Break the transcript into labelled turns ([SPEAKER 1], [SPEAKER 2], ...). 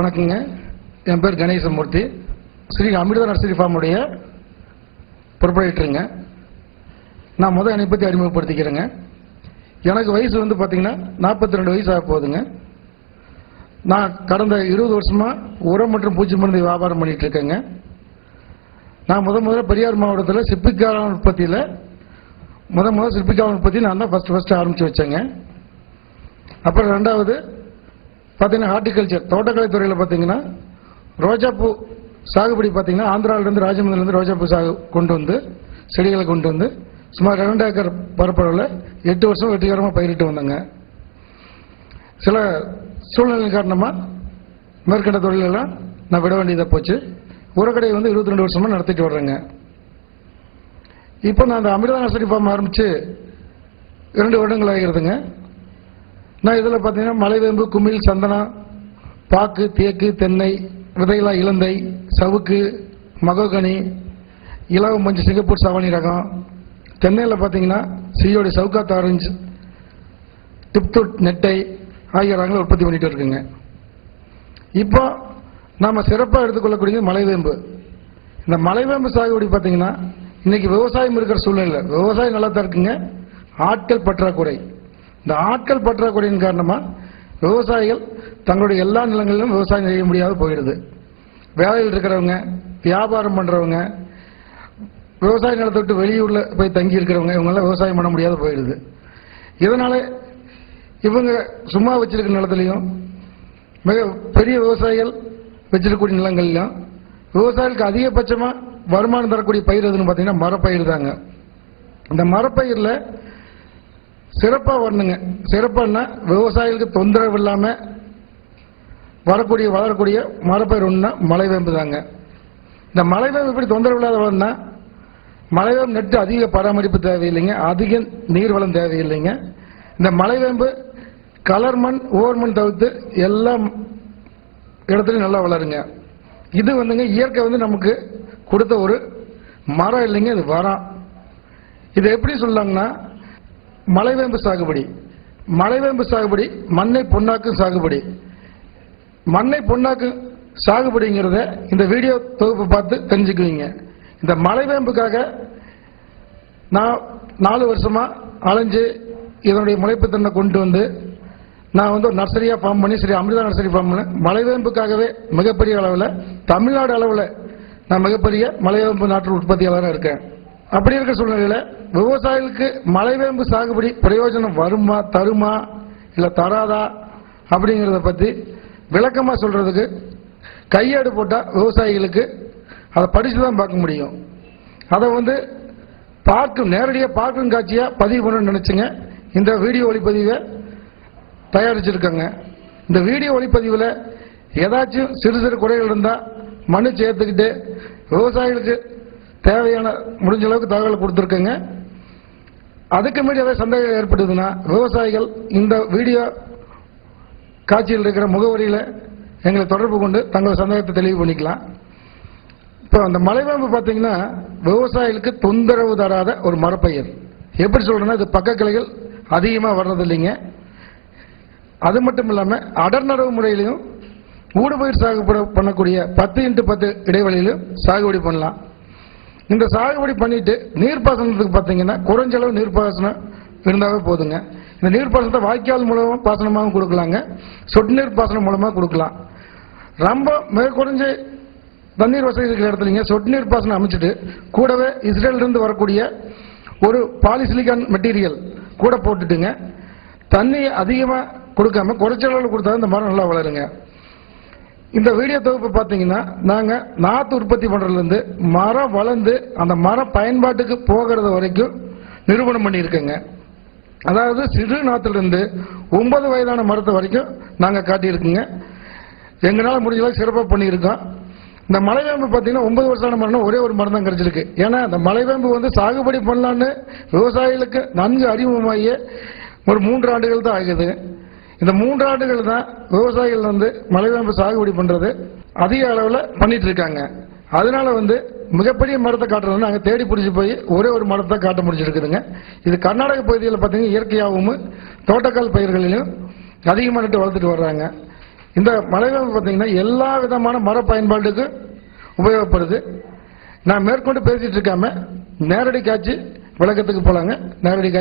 [SPEAKER 1] வணக்கங்க. என் பேர் கணேசமூர்த்தி. ஸ்ரீ அமிர்த நர்சரி ஃபார்முடைய ப்ரொப்ரைட்டருங்க. நான் முதல் என்னை பற்றி அறிமுகப்படுத்திக்கிறேங்க. எனக்கு வயசு வந்து பார்த்தீங்கன்னா நாற்பத்தி ரெண்டு வயசு ஆக போகுதுங்க. நான் கடந்த இருபது வருஷமாக உரம் மற்றும் பூச்சி மருந்து வியாபாரம் பண்ணிகிட்டு இருக்கேங்க. நான் முத முதல்ல பெரியார் மாவட்டத்தில் சிப்பிக்கார உற்பத்தியில் முத முதல் சிப்பிக்கார உற்பத்தி நான் தான் ஃபஸ்ட்டு ஃபஸ்ட்டு ஆரம்பிச்சு வச்சேங்க. அப்புறம் ரெண்டாவது பார்த்தீங்கன்னா ஹார்டிகல்ச்சர் தோட்டக்கலை துறையில் பார்த்தீங்கன்னா ரோஜாப்பூ சாகுபடி பார்த்தீங்கன்னா ஆந்திராவிலேருந்து ராஜமந்திரிலேருந்து ரோஜாப்பூ சாகு கொண்டு வந்து செடிகளை கொண்டு வந்து சுமார் ரெண்டு ஏக்கர் பரப்பளவில் எட்டு வருஷம் வெற்றிகரமாக பயிரிட்டு வந்தேங்க. சில சூழ்நிலை காரணமாக மேற்கண்ட தொழிலெல்லாம் நான் விட வேண்டியதாக போச்சு. உரக்கடையை வந்து இருபத்தி ரெண்டு வருஷமாக நடத்திட்டு வர்றேங்க. இப்போ நான் அந்த அமிர்தா நர்சரி ஃபார்ம் ஆரம்பித்து இரண்டு வருடங்கள் ஆகிறதுங்க. நான் இதில் பார்த்தீங்கன்னா மலைவேம்பு குமிழ் சந்தனம் பாக்கு தேக்கு தென்னை விதையிலா இலந்தை சவுக்கு மகோகனி இலவ மஞ்சள் சிங்கப்பூர் சாவணி ரகம். தென்னையில் பார்த்தீங்கன்னா சியோடி சவுக்காத் ஆரஞ்சு டிப்துட் நெட்டை ஆகிய ரகங்களை உற்பத்தி பண்ணிகிட்டு இருக்குங்க. இப்போ நாம் சிறப்பாக எடுத்துக்கொள்ளக்கூடிய மலைவேம்பு. இந்த மலைவேம்பு சாகுபடி பார்த்தீங்கன்னா இன்னைக்கு விவசாயம் இருக்கிற சூழ்நிலை விவசாயம் நல்லா தான் இருக்குங்க. ஆட்கள் பற்றாக்குறை. இந்த ஆட்கள் பற்றாக்குறையின் காரணமாக விவசாயிகள் தங்களுடைய எல்லா நிலங்களிலும் விவசாயம் செய்ய முடியாத போயிடுது வேலையில் இருக்கிறவங்க வியாபாரம் பண்ணுறவங்க விவசாய நிலத்தை விட்டு வெளியூரில் போய் தங்கி இருக்கிறவங்க இவங்கெல்லாம் விவசாயம் பண்ண முடியாத போயிடுது இதனால் இவங்க சும்மா வச்சிருக்கிற நிலத்துலையும் மிக பெரிய விவசாயிகள் வச்சிருக்கக்கூடிய நிலங்கள்லையும் விவசாயிகளுக்கு அதிகபட்சமாக வருமானம் தரக்கூடிய பயிர் எதுன்னு பார்த்தீங்கன்னா மரப்பயிர் தாங்க. இந்த மரப்பயிரில் சிறப்பாக வரணுங்க. சிறப்பானா விவசாயிகளுக்கு தொந்தரவு இல்லாமல் வரக்கூடிய வளரக்கூடிய மரப்பயிர் ஒன்றுனா மலைவேம்பு தாங்க. இந்த மலைவேம்பு இப்படி தொந்தரவு இல்லாத வளர்னா மலைவேம்பு நட்டு அதிக பராமரிப்பு தேவையில்லைங்க. அதிக நீர் வளம் தேவையில்லைங்க. இந்த மலைவேம்பு கலர் மண் ஓர் மண் தவிர்த்து எல்லா இடத்துலையும் நல்லா வளருங்க. இது வந்துங்க இயற்கை வந்து நமக்கு கொடுத்த ஒரு மரம் இல்லைங்க இது வரம். இது எப்படி சொல்லலாங்கன்னா மலைவேம்பு சாகுபடி. மலைவேம்பு சாகுபடி மண்ணை பொன்னாக்கும் சாகுபடி. மண்ணை பொன்னாக்கு சாகுபடிங்கிறத இந்த வீடியோ தொகுப்பு பார்த்து தெரிஞ்சுக்குவீங்க. இந்த மலைவேம்புக்காக நான் நாலு வருஷமா அலைஞ்சு இதனுடைய முளைப்புத்தன்மை கொண்டு வந்து நான் வந்து ஒரு நர்சரியா ஃபார்ம் பண்ணி சரி அமிர்தா நர்சரி ஃபார்ம் பண்ணேன். மலைவேம்புக்காகவே மிகப்பெரிய அளவில் தமிழ்நாடு அளவில் நான் மிகப்பெரிய மலைவேம்பு நாட்டு உற்பத்தியாளராக இருக்கேன். அப்படி இருக்க சூழ்நிலையில விவசாயிகளுக்கு மலைவேம்பு சாகுபடி பிரயோஜனம் வருமா தருமா இல்ல தராதா அப்படிங்கிறத பத்தி விளக்கமா சொல்றதுக்கு கையேடு போட்டா விவசாயிகளுக்கு அதை படிச்சு தான் பார்க்க முடியும். அதை வந்து பார்க்கும் நேரடியாக பார்க்கும் காட்சியா பதிவு பண்ணணும்னு நினைச்சுங்க. இந்த வீடியோ ஒளிப்பதிவை தயாரிச்சிருக்காங்க. இந்த வீடியோ ஒளிப்பதிவில் ஏதாச்சும் சிறு சிறு குறைகள் இருந்தால் மன்னிச்சு ஏற்றுக்கிட்டு விவசாயிகளுக்கு தேவையான முடிஞ்ச அளவுக்கு தகவல் கொடுத்துருக்கேங்க. அதுக்கு மீறி ஏதாவது சந்தேகம் ஏற்பட்டதுன்னா விவசாயிகள் இந்த வீடியோ காட்சியில் இருக்கிற முகவரியில் எங்களை தொடர்பு கொண்டு தங்கள் சந்தேகத்தை தெளிவு பண்ணிக்கலாம். இப்போ அந்த மலைவேம்பு பார்த்தீங்கன்னா விவசாயிகளுக்கு தொந்தரவு தராத ஒரு மரப்பயிர். எப்படி சொல்கிறேன்னா இது பக்க கிளைகள் அதிகமாக வர்றதில்லைங்க அது மட்டும் இல்லாமல் அடர்நடவு முறையிலையும் ஊடுபயிர் சாகுபடி பண்ணக்கூடிய பத்து இன்ட்டு பத்து இடைவெளியிலும் சாகுபடி பண்ணலாம். இந்த சாகுபடி பண்ணிட்டு நீர்ப்பாசனத்துக்கு பார்த்தீங்கன்னா குறைஞ்ச அளவு நீர்ப்பாசனம் இருந்தாவே போதுங்க. இந்த நீர்ப்பாசனத்தை வாய்க்கால் மூலமா பாசனமாகவும் கொடுக்கலாங்க. சொட்டு நீர் பாசனம் மூலமாக கொடுக்கலாம். ரொம்ப மிக குறைஞ்ச தண்ணீர் வசதி இருக்கிற இடத்துலங்க சொட்டு நீர் பாசனம் அமைச்சிட்டு கூடவே இஸ்ரேலிருந்து வரக்கூடிய ஒரு பாலிசிலிகான் மெட்டீரியல் கூட போட்டுட்டுங்க. தண்ணி அதிகமாக கொடுக்காம குறைச்ச அளவில் கொடுத்தா இந்த மரம் நல்லா வளருங்க. இந்த வீடியோ தொகுப்பு பார்த்தீங்கன்னா நாங்கள் நாற்று உற்பத்தி பண்ணுறதுலேருந்து மரம் வளர்ந்து அந்த மரம் பயன்பாட்டுக்கு போகிறது வரைக்கும் நிரூபணம் பண்ணியிருக்கோங்க. அதாவது சிறு நாற்றுலேருந்து ஒன்பது வயதான மரத்தை வரைக்கும் நாங்கள் காட்டியிருக்கோங்க. எங்களால் முடிஞ்ச அளவுக்கு சிறப்பாக பண்ணியிருக்கோம். இந்த மலைவேம்பு பார்த்தீங்கன்னா ஒன்பது வருஷமான மரம் ஒரே ஒரு மரம் தான் கிடைச்சிருக்கு. ஏன்னா இந்த மலைவேம்பு வந்து சாகுபடி பண்ணலான்னு விவசாயிகளுக்கு நன்கு அறிமுகமாகியே ஒரு மூன்று ஆண்டுகள் தான் ஆகுது. இந்த மூன்று ஆண்டுகள் தான் விவசாயிகள் வந்து மலைவேம்பு சாகுபடி பண்றது அதிக அளவில் பண்ணிட்டு இருக்காங்க. அதனால வந்து மிகப்பெரிய மரத்தை காட்டுறது நாங்கள் தேடி பிடிச்சி போய் ஒரே ஒரு மரத்தை காட்ட முடிச்சிருக்குதுங்க இது கர்நாடக பகுதியில் பார்த்தீங்கன்னா இயற்கையாகவும் தோட்டக்கால் பயிர்களிலும் அதிகமாக வளர்த்துட்டு வர்றாங்க. இந்த மலைவேம்பு பார்த்தீங்கன்னா எல்லா விதமான மர பயன்பாட்டுக்கும் உபயோகப்படுது. நான் மேற்கொண்டு பேசிட்டு இருக்காம நேரடி காட்சி விளக்கத்துக்கு போலாங்க. நேரடி காட்சி